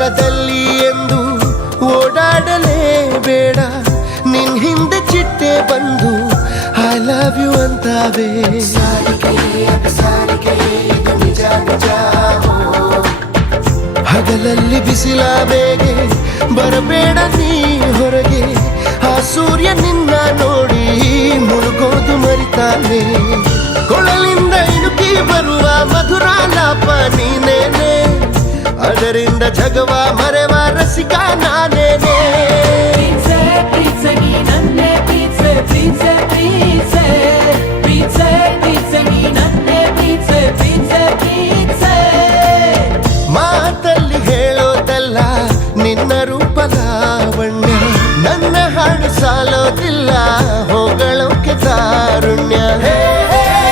ತೋಟದಲ್ಲಿ ಎಂದು ಓಡಾಡಲೇಬೇಡ, ನಿನ್ ಹಿಂದೆ ಚಿಟ್ಟೆ ಬಂದು ಐ ಲವ್ ಯು ಅಂತಾವೆ. ಹಗಲಲ್ಲಿ ಬಿಸಿಲ ಬೇಗೆ ಬರಬೇಡ ನೀ ಹೊರಗೆ, ಆ ಸೂರ್ಯ ನಿನ್ನ ನೋಡಿ ಮುಳುಗೋದು ಮರಿತಾನೆ. ಕೊಳಲಿಂದ ಇಣುಕಿ ಬರುವ ಮಧುರ ಲಾಪ ನೀನೇನೆ, ಅದರಿಂದ ಜಗವ ಮರೆವ ರಸಿಕ ನಾನೇ.